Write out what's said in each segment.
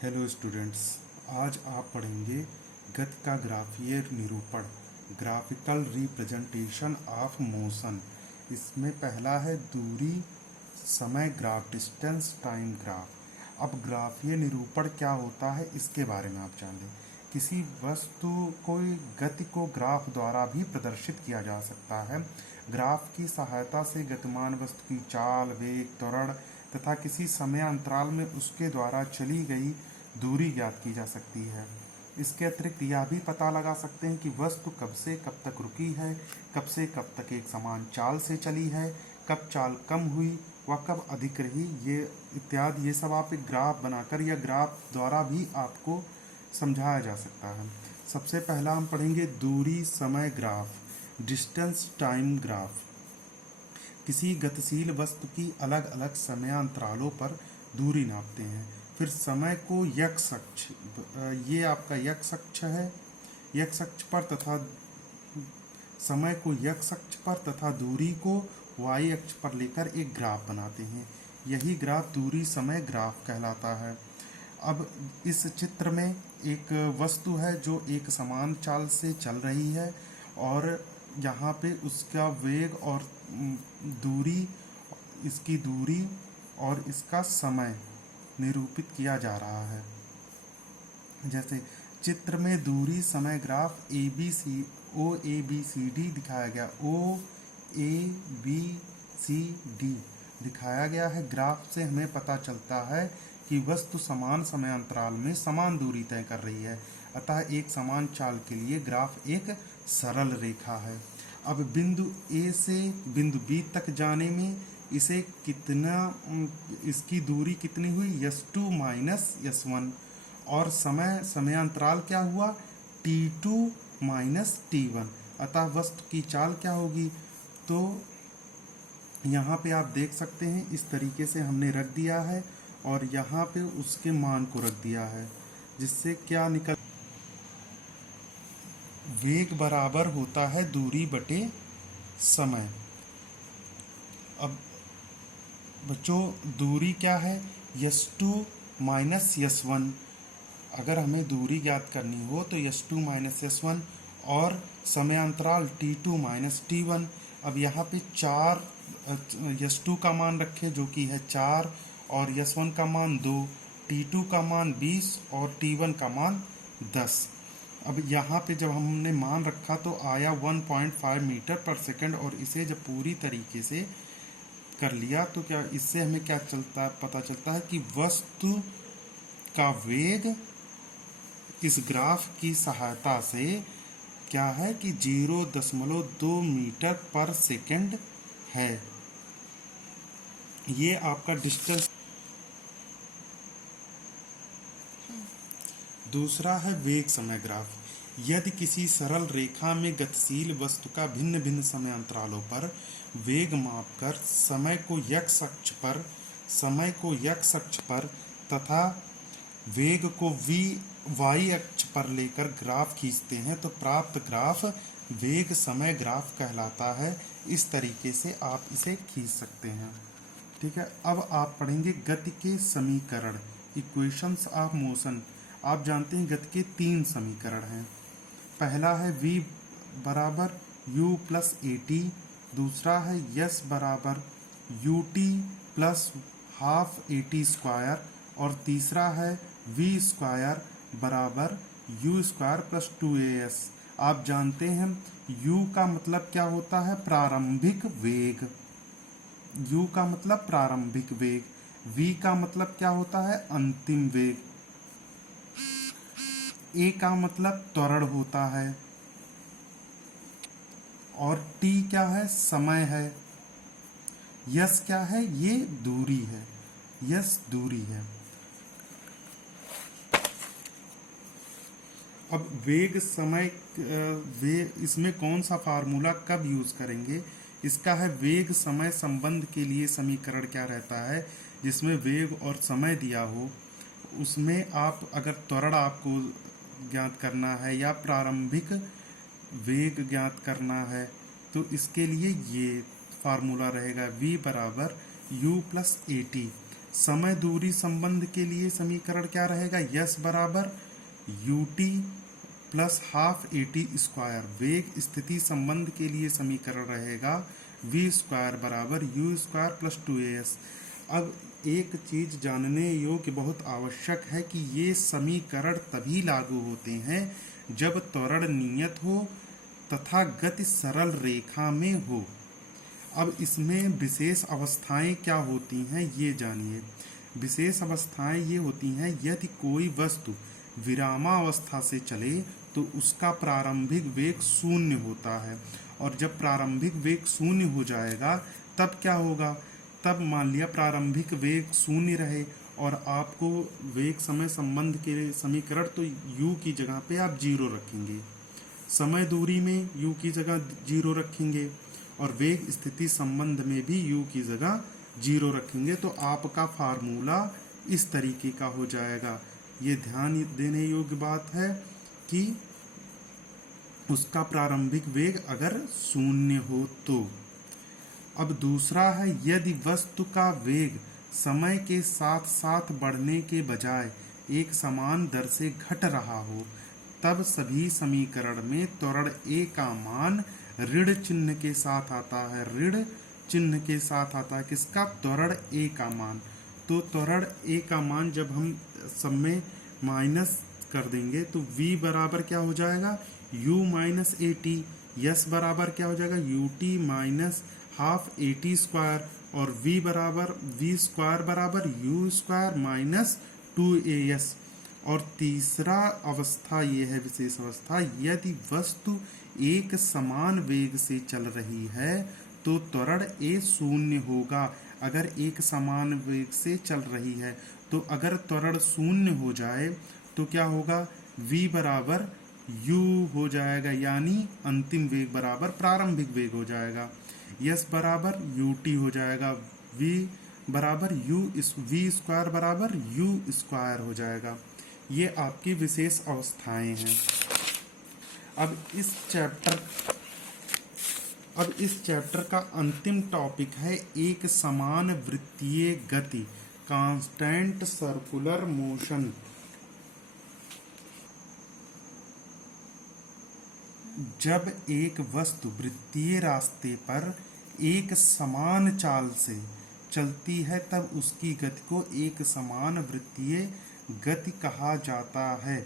Hello students, आज आप पढ़ेंगे गति का ग्राफीय निरूपण, ग्राफिकल रिप्रेजेंटेशन ऑफ मोशन। इसमें पहला है दूरी समय ग्राफ, डिस्टेंस टाइम ग्राफ। अब ग्राफीय निरूपण क्या होता है इसके बारे में आप जान लें। किसी वस्तु को गति को ग्राफ द्वारा भी प्रदर्शित किया जा सकता है। ग्राफ की सहायता से गतिमान वस्तु की चाल, वेग, त्वरण तथा किसी समय अंतराल में उसके द्वारा चली गई दूरी ज्ञात की जा सकती है। इसके अतिरिक्त यह भी पता लगा सकते हैं कि वस्तु कब से कब तक रुकी है, कब से कब तक एक समान चाल से चली है, कब चाल कम हुई व कब अधिक रही, ये इत्यादि। ये सब आप एक ग्राफ बनाकर या ग्राफ द्वारा भी आपको समझाया जा सकता है। सबसे पहला हम पढ़ेंगे दूरी समय ग्राफ, डिस्टेंस टाइम ग्राफ। किसी गतिशील वस्तु की अलग अलग समयांतरालों पर दूरी नापते हैं। फिर समय को x अक्ष, ये आपका x अक्ष है, x अक्ष पर तथा समय को x अक्ष पर तथा दूरी को y अक्ष पर लेकर एक ग्राफ बनाते हैं। यही ग्राफ दूरी समय ग्राफ कहलाता है। अब इस चित्र में एक वस्तु है जो एक समान चाल से चल रही है और यहाँ पे उसका वेग और दूरी, इसकी दूरी और इसका समय निरूपित किया जा रहा है। जैसे चित्र में दूरी समय ग्राफ OABCD दिखाया गया, OABCD दिखाया गया है। ग्राफ से हमें पता चलता है कि वस्तु समान समय अंतराल में समान दूरी तय कर रही है, अतः एक समान चाल के लिए ग्राफ एक सरल रेखा है। अब बिंदु A से बिंदु B तक जाने में इसे कितना, इसकी दूरी कितनी हुई, S2 माइनस S1, और समयांतराल क्या हुआ, T2 माइनस T1, अतः वस्तु की चाल क्या होगी। तो यहाँ पे आप देख सकते हैं इस तरीके से हमने रख दिया है और यहाँ पे उसके मान को रख दिया है, जिससे क्या निकल, वेग बराबर होता है दूरी बटे समय। अब बच्चों दूरी क्या है, S2 माइनस S1। अगर हमें दूरी ज्ञात करनी हो तो S2 माइनस S1 और समयांतराल T2 माइनस T1। अब यहाँ पे 4 S2 का मान रखे जो कि है 4 और S1 का मान 2, T2 का मान 20 और T1 का मान 10। अब यहाँ पे जब हमने मान रखा तो आया 1.5 मीटर पर सेकंड, और इसे जब पूरी तरीके से कर लिया तो क्या इससे हमें क्या चलता है, पता चलता है कि वस्तु का वेग इस ग्राफ की सहायता से क्या है कि 0.2 मीटर पर सेकंड है। ये आपका डिस्टेंस। दूसरा है वेग समय ग्राफ। यदि किसी सरल रेखा में गतिशील वस्तु का भिन्न भिन्न समय अंतरालों पर वेग मापकर समय को x अक्ष पर तथा वेग को y अक्ष पर लेकर ग्राफ खींचते हैं तो प्राप्त ग्राफ वेग समय ग्राफ कहलाता है। इस तरीके से आप इसे खींच सकते हैं। ठीक है, अब आप पढ़ेंगे गति के समीकरण, इक्वेशंस ऑफ मोशन। आप जानते हैं गति के 3 समीकरण हैं। पहला है v बराबर u प्लस AT, दूसरा है s बराबर ut plus half AT square, और तीसरा है v स्क्वायर बराबर u स्क्वायर प्लस 2as। आप जानते हैं u का मतलब क्या होता है, प्रारंभिक वेग। u का मतलब प्रारंभिक वेग, v का मतलब क्या होता है, अंतिम वेग, a का मतलब त्वरण होता है, और t क्या है, समय है, s क्या है, ये दूरी है, s दूरी है। अब वेग समय इसमें कौन सा फार्मूला कब यूज करेंगे, इसका है वेग समय संबंध के लिए समीकरण क्या रहता है, जिसमें वेग और समय दिया हो, उसमें आप अगर त्वरण आपको ज्ञात करना है या प्रारंभिक वेग ज्ञात करना है तो इसके लिए ये फार्मूला रहेगा v बराबर u प्लस AT। समय दूरी संबंध के लिए समीकरण क्या रहेगा? यस बराबर U T plus half A T square. वेग स्थिति संबंध के लिए समीकरण रहेगा वी स्क्वायर बराबर यू स्क्वायर प्लस 2as। अब एक चीज जानने योग्य बहुत आवश्यक है कि ये समीकरण तभी लागू होते हैं जब त्वरण नियत हो तथा गति सरल रेखा में हो। अब इसमें विशेष अवस्थाएं क्या होती हैं ये जानिए। विशेष अवस्थाएं ये होती हैं, यदि कोई वस्तु विरामावस्था से चले तो उसका प्रारंभिक वेग शून्य होता है, और जब प्रारंभिक वेग शून्य हो जाएगा तब क्या होगा? तब मान लिया प्रारंभिक वेग शून्य रहे और आपको वेग समय संबंध के समीकरण, तो u की जगह पे आप 0 रखेंगे, समय दूरी में u की जगह 0 रखेंगे, और वेग स्थिति संबंध में भी u की जगह 0 रखेंगे, तो आपका फार्मूला इस तरीके का हो जाएगा। ये ध्यान देने योग्य बात है कि उसका प्रारंभिक वेग अगर शून्य हो तो। अब दूसरा है, यदि वस्तु का वेग समय के साथ साथ बढ़ने के बजाय एक समान दर से घट रहा हो, तब सभी समीकरण में त्वरण ए का मान ऋण चिन्ह के साथ आता है। ऋण चिन्ह के साथ आता है किसका? त्वरण ए का मान। तो त्वरण ए का मान जब हम सब में माइनस कर देंगे तो v बराबर क्या हो जाएगा? u minus A T. Yes बराबर क्या हो जाएगा? U T minus half A T square, और v स्क्वायर बराबर यू स्क्वायर माइनस 2as। और तीसरा अवस्था ये है विशेष अवस्था, यदि वस्तु एक समान वेग से चल रही है तो त्वरण ए शून्य होगा। अगर एक समान वेग से चल रही है तो अगर त्वरण शून्य हो जाए तो क्या होगा? v बराबर u हो जाएगा, यानी अंतिम वेग बराबर प्रारंभिक वेग हो जाएगा। यस बराबर यू टी हो जाएगा, v बराबर v स्क्वायर बराबर u स्क्वायर हो जाएगा। ये आपकी विशेष अवस्थाएं हैं। अब इस चैप्टर का अंतिम टॉपिक है एक समान वृत्तीय गति, कांस्टेंट सर्कुलर मोशन। जब एक वस्तु वृत्तीय रास्ते पर एक समान चाल से चलती है तब उसकी गति को एक समान वृत्तीय गति कहा जाता है।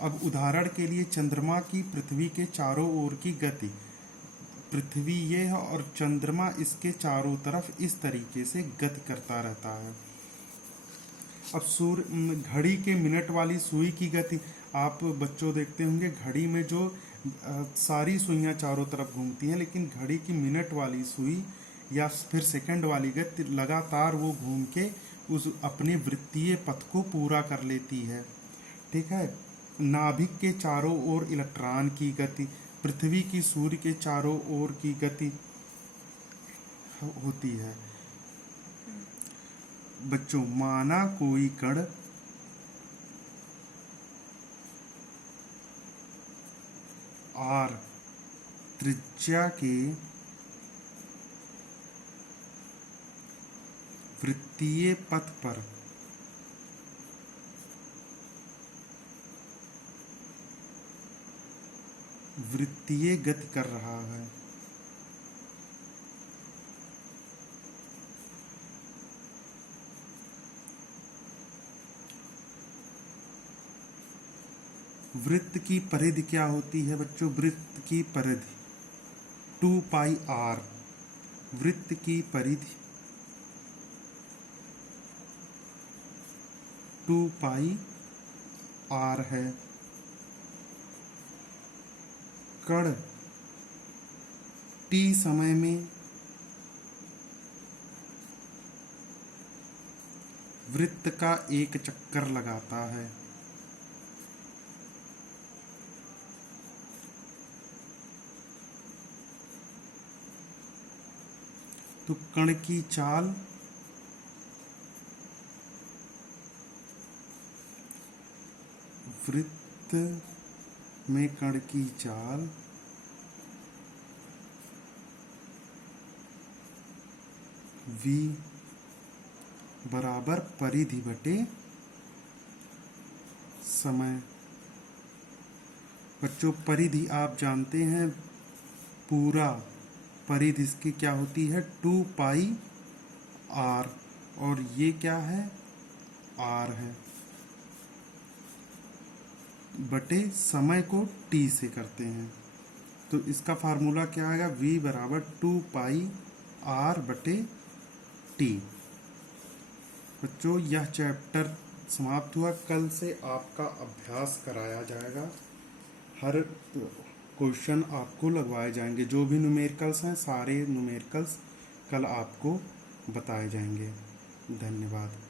अब उदाहरण के लिए चंद्रमा की पृथ्वी के चारों ओर की गति, पृथ्वी ये है और चंद्रमा इसके चारों तरफ इस तरीके से गति करता रहता है। अब सूर्य घड़ी के मिनट वाली सुई की गति, आप बच्चों देखते होंगे घड़ी में जो सारी सुइयां चारों तरफ घूमती हैं, लेकिन घड़ी की मिनट वाली सुई या फिर सेकंड वाली गति लगातार वो घूम के उस अपने वृत्तीय पथ को पूरा कर लेती है। ठीक है। नाभिक के चारों ओर इलेक्ट्रॉन की गति, पृथ्वी की सूर्य के चारों ओर की गति होती है। बच्चों, माना कोई कण r त्रिज्या के वृत्तीय पथ पर वृत्तीय गति कर रहा है, वृत्त की परिधि क्या होती है बच्चों? वृत्त की परिधि 2 पाई r। वृत्त की परिधि 2 पाई r है। कण t समय में वृत्त का एक चक्कर लगाता है। तो कण की चाल वृत्त में कण की चाल v बराबर परिधि बटे समय। बच्चों परिधि आप जानते हैं, पूरा परिधि इसकी क्या होती है 2πr, और ये क्या है r है, बटे समय को t से करते हैं। तो इसका फार्मूला क्या आएगा, v बराबर 2πr बटे t। बच्चों यह चैप्टर समाप्त हुआ। कल से आपका अभ्यास कराया जाएगा, हर क्वेश्चन आपको लगवाए जाएंगे, जो भी न्यूमेरिकल्स हैं सारे न्यूमेरिकल्स कल आपको बताए जाएंगे। धन्यवाद।